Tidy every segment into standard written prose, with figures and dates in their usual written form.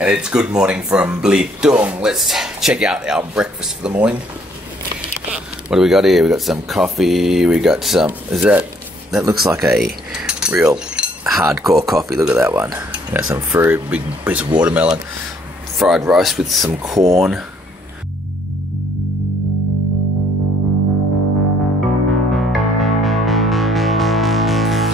And it's good morning from Belitung. Let's check out our breakfast for the morning. What do we got here? We got some coffee, we got some, that looks like a real hardcore coffee. Look at that one. We got some fruit, big piece of watermelon, fried rice with some corn.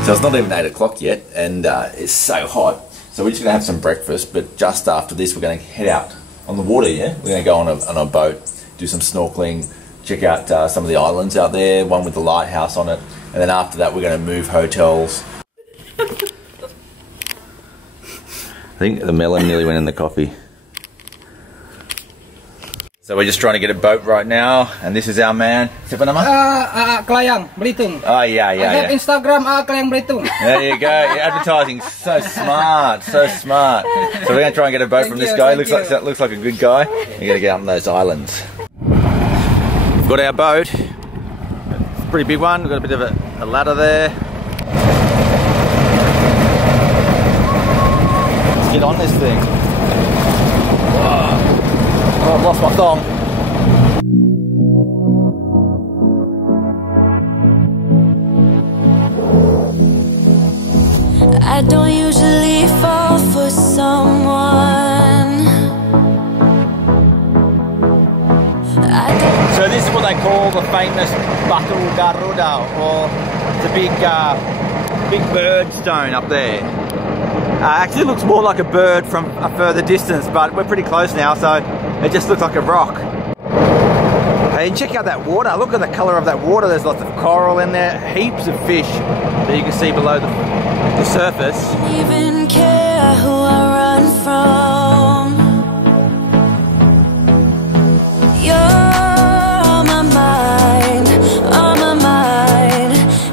So it's not even 8 o'clock yet, and it's so hot. So we're just gonna have some breakfast, but just after this, we're gonna head out on the water, yeah? We're gonna go on a boat, do some snorkeling, check out some of the islands out there, one with the lighthouse on it, and then after that, we're gonna move hotels. I think the melon nearly went in the coffee. So we're just trying to get a boat right now, and this is our man. Siapa nama? Kelayang, Belitung. Oh yeah. I have Instagram, Kelayang Belitung. There you go. You're advertising, so smart, so smart. So we're gonna try and get a boat from this guy. Looks like a good guy. We're gonna get out on those islands. We've got our boat. It's a pretty big one. We've got a bit of a ladder there. Let's get on this thing. Whoa. Oh, I've lost my thong. I don't usually fall for someone. So this is what they call the famous Batu Garuda, or the big bird stone up there. Actually looks more like a bird from a further distance, but we're pretty close now, so it just looks like a rock. Hey, and check out that water. Look at the colour of that water. There's lots of coral in there, heaps of fish that you can see below the surface. Even care who I run from. You're on my mind,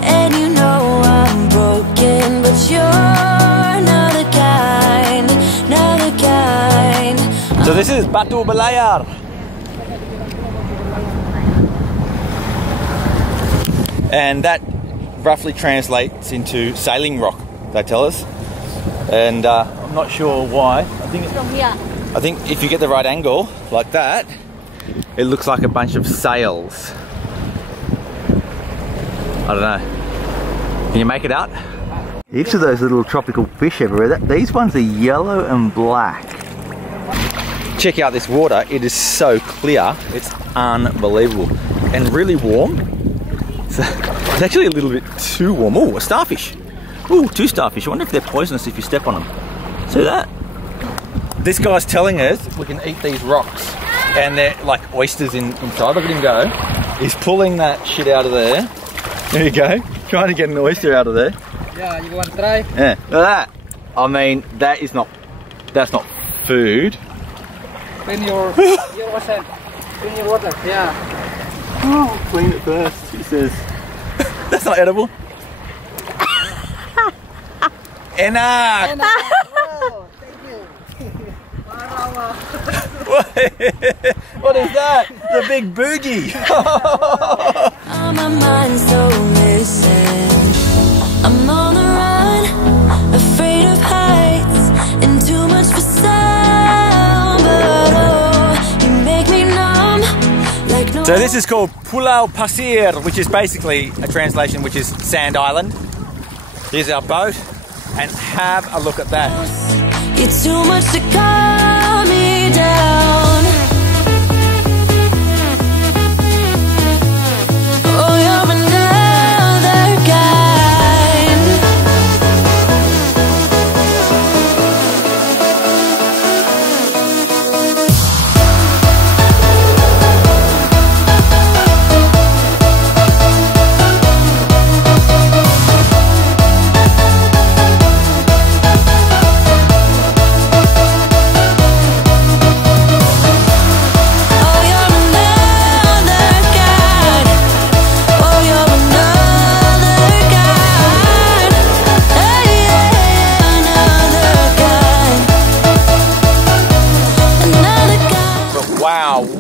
and you know I'm broken, but you're not the kind, not the kind. So this is Batu Belayar. And that roughly translates into sailing rock, they tell us. And I'm not sure why. I think if you get the right angle, like that, it looks like a bunch of sails. I don't know. Can you make it out? Heaps of those little tropical fish everywhere. These ones are yellow and black. Check out this water. It is so clear. It's unbelievable. And really warm. So it's actually a little bit too warm. Oh, a starfish. Oh, 2 starfish. I wonder if they're poisonous if you step on them. See that? This guy's telling us we can eat these rocks. And they're like oysters inside. Look at him go. He's pulling that shit out of there. There you go. Trying to get an oyster out of there. Yeah, you want to try? Yeah, look at that. I mean, that's not food. Clean your water. Clean your water, yeah. Oh, clean it first, he says. That's not edible. Enak! Oh, thank you. What is that? The big boogie. On my mind, so listen. I'm on the run, afraid of heights, and too much for sound. But oh, you make me numb like no. So this is called Pulau Pasir, which is basically a translation which is sand island. Here's our boat, and have a look at that. It's too much to calm me down. Oh, you're another kind.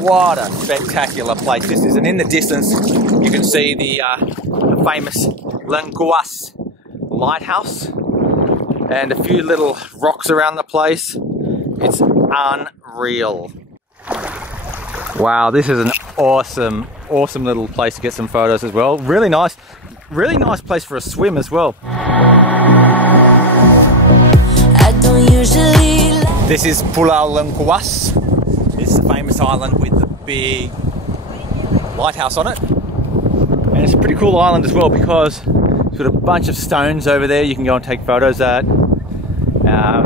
What a spectacular place this is, and in the distance you can see the famous Lengkuas lighthouse and a few little rocks around the place. It's unreal. Wow, this is an awesome little place to get some photos as well. Really nice place for a swim as well. This is Pulau Lengkuas. It's the famous island with the big lighthouse on it. And it's a pretty cool island as well because it's got a bunch of stones over there you can go and take photos at.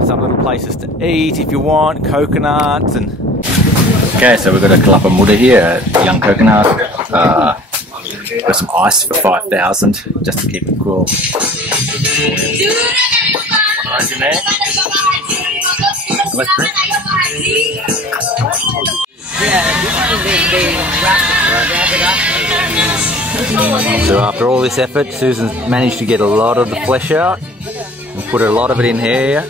Some little places to eat if you want, coconuts and... Okay, so we've got a kelapa muda here, young coconut. Got some ice for 5,000 just to keep it cool. Ice in there. So after all this effort, Susan's managed to get a lot of the flesh out and put a lot of it in here.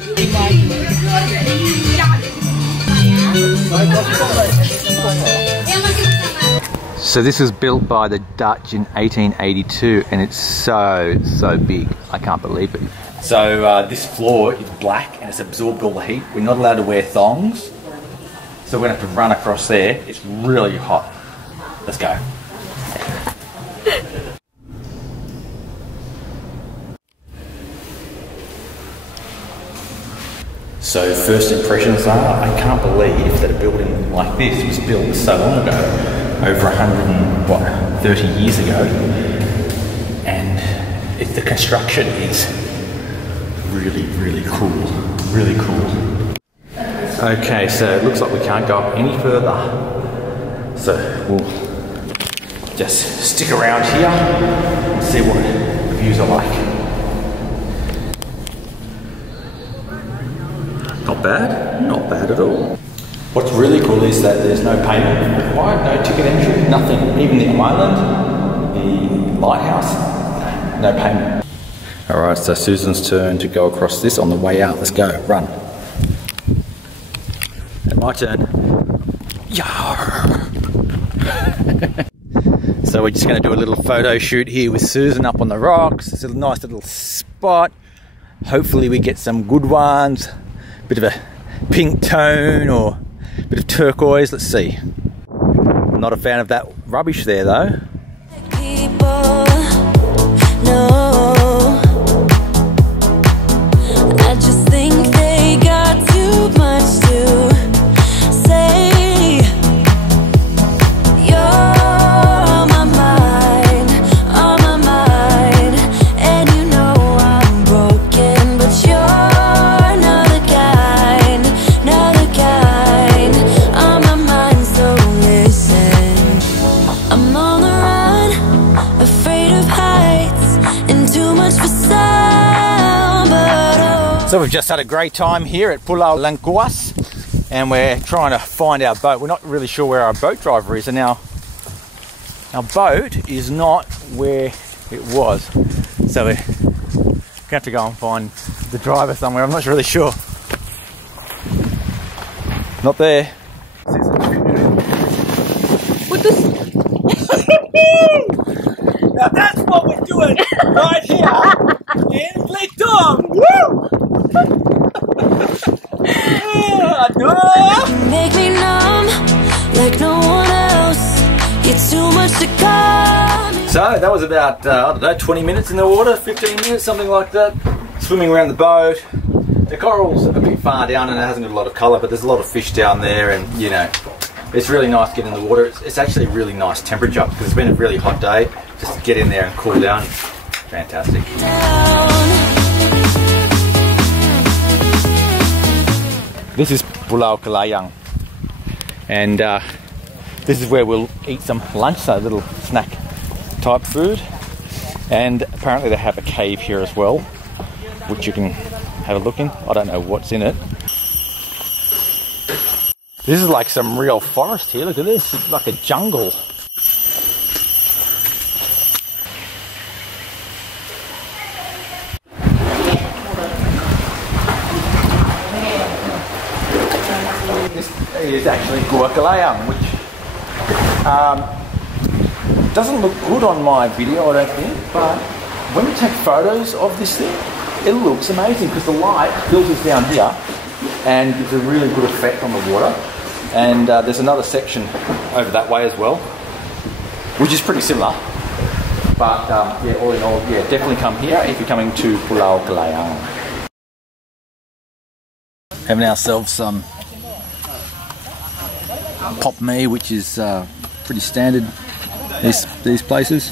So this was built by the Dutch in 1882 and it's so big, I can't believe it. So this floor is black and it's absorbed all the heat. We're not allowed to wear thongs, so we're gonna have to run across there. It's really hot. Let's go. So first impressions are, I can't believe that a building like this was built so long ago, over 130 years ago, and the construction is really cool, really cool. Okay, so it looks like we can't go up any further, so we'll just stick around here and see what the views are like. Not bad, not bad at all. What's really cool is that there's no payment required, no ticket entry, nothing. Even the island, the lighthouse, no payment. All right, so Susan's turn to go across this on the way out. Let's go, run. And my turn. So we're just gonna do a little photo shoot here with Susan up on the rocks. It's a nice little spot. Hopefully we get some good ones. Bit of a pink tone or a bit of turquoise, let's see. I'm not a fan of that rubbish there though. People, no, I just think they got too much to say. You're on my mind, and you know I'm broken, but you're not the kind, on my mind, so listen. I'm on the run, afraid of heights, and too much for sound, but oh. So we've just had a great time here at Pulau Lengkuas and we're trying to find our boat. We're not really sure where our boat driver is, and now our boat is not where it was. So we're going to have to go and find the driver somewhere. I'm not really sure. Not there. What the? Now that's what we're doing right here in Belitung. Woo! Make me numb like no one else. You're too much to come. So that was about, I don't know, 20 minutes in the water, 15 minutes, something like that. Swimming around the boat. The coral's a bit far down and it hasn't got a lot of colour, but there's a lot of fish down there, and you know, it's really nice getting in the water. It's actually really nice temperature because it's been a really hot day. Just to get in there and cool down, fantastic. This is Pulau Kelayang, and this is where we'll eat some lunch, so a little snack type food. And apparently they have a cave here as well, which you can have a look in. I don't know what's in it. This is like some real forest here. Look at this, it's like a jungle. This is actually Gua Kelayang, which doesn't look good on my video, I don't think, but when you take photos of this thing, it looks amazing because the light filters down here and gives a really good effect on the water. And there's another section over that way as well, which is pretty similar. But yeah, all in all, yeah, definitely come here if you're coming to Pulau Kelayang. Having ourselves some pop mee, which is pretty standard these places.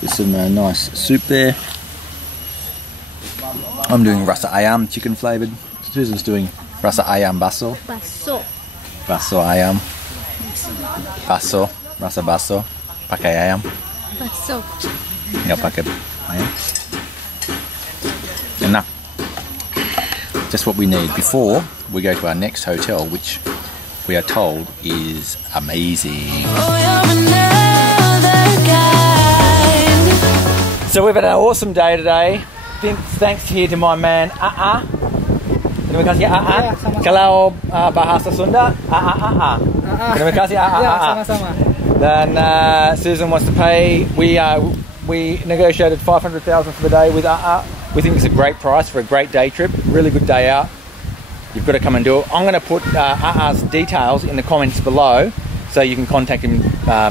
There's some nice soup there. I'm doing rasa ayam, chicken flavoured. Susan's doing rasa ayam baso. Baso ayam. Baso, rasa baso. Pakai ayam. Baso. Nggak pakai ayam. Enak. Just what we need before we go to our next hotel, which we are told is amazing. So we've had an awesome day today. Thanks here to my man Terima kasih Kalau bahasa Sunda Terima kasih sama-sama. Then Susan wants to pay. We negotiated 500,000 for the day with We think it's a great price for a great day trip. Really good day out. You've got to come and do it. I'm going to put Aa's details in the comments below, so you can contact him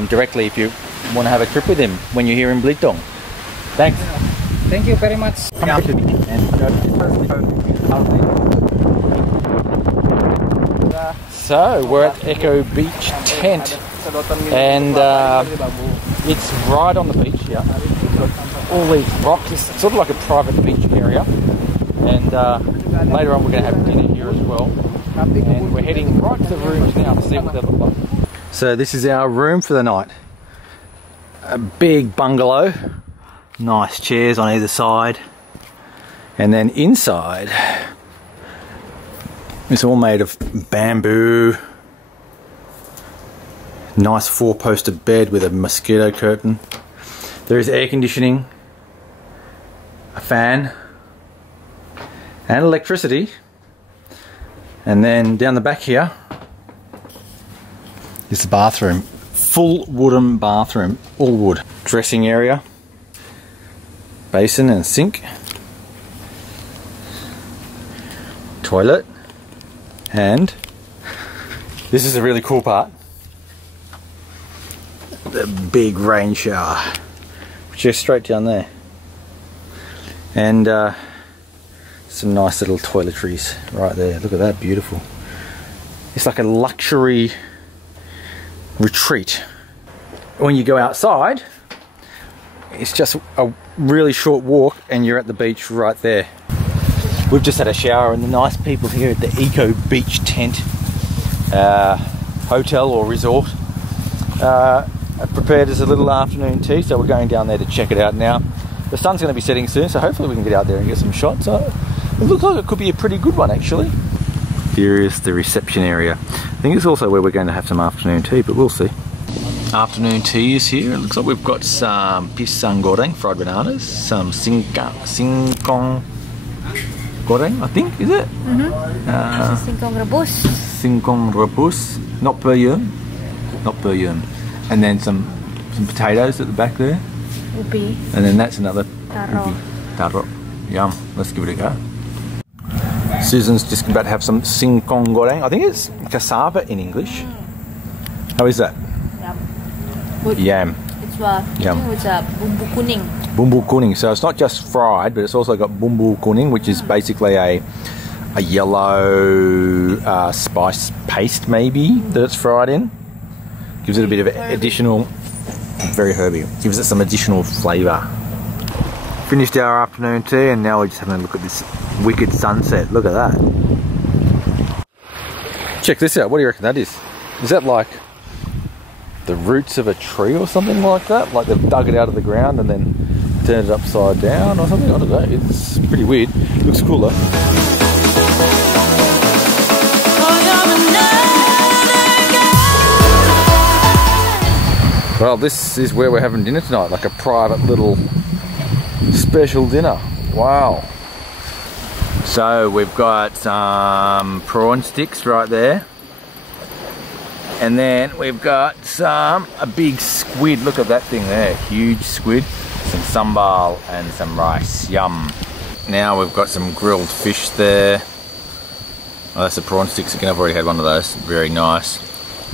directly if you want to have a trip with him when you're here in Belitung. Thanks. Thank you very much. So we're at Echo Beach Tent, and it's right on the beach here. All these rocks, it's sort of like a private beach area, and later on we're going to have dinner here as well. And we're heading right to the rooms now to see what they look like. So this is our room for the night. A big bungalow. Nice chairs on either side, and then inside it's all made of bamboo. Nice four-poster bed with a mosquito curtain. There is air conditioning, a fan, and electricity. And then down the back here is the bathroom. Full wooden bathroom, all wood. Dressing area. Basin and sink, toilet, and this is a really cool part, the big rain shower, which is straight down there, and some nice little toiletries right there. Look at that, beautiful. It's like a luxury retreat. When you go outside, it's just a really short walk and you're at the beach right there. We've just had a shower, and the nice people here at the Echo Beach Tent hotel or resort have prepared us a little afternoon tea, so we're going down there to check it out now. The sun's going to be setting soon, so hopefully we can get out there and get some shots. It looks like it could be a pretty good one actually. Here is the reception area. I think it's also where we're going to have some afternoon tea, but we'll see. Afternoon tea is here. It looks like we've got some pisang goreng, fried bananas, some singkong goreng, I think, is it? Singkong rebus. Singkong rebus, not bouillon, and then some potatoes at the back there. Ubi. And then that's another Taro. Taro. Yum. Let's give it a go. Susan's just about to have some singkong goreng. I think it's cassava in English. How is that? Yam. It's bumbu kuning. Bumbu kuning. So it's not just fried, but it's also got bumbu kuning, which is basically a yellow spice paste, maybe, that it's fried in. Gives it a bit of additional, very herby. Gives it some additional flavour. Finished our afternoon tea, and now we're just having a look at this wicked sunset. Look at that. Check this out. What do you reckon that is? Is that like the roots of a tree or something like that? Like they've dug it out of the ground and then turned it upside down or something? I don't know. It's pretty weird. It looks cool though. Well, this is where we're having dinner tonight, like a private little special dinner. Wow. So we've got some prawn sticks right there. And then we've got a big squid. Look at that thing there, huge squid. Some sambal and some rice, yum. Now we've got some grilled fish there. Oh, that's the prawn sticks again. I've already had one of those. Very nice.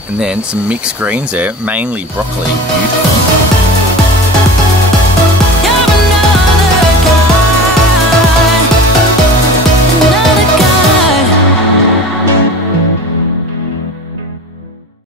And then some mixed greens there, mainly broccoli. Beautiful.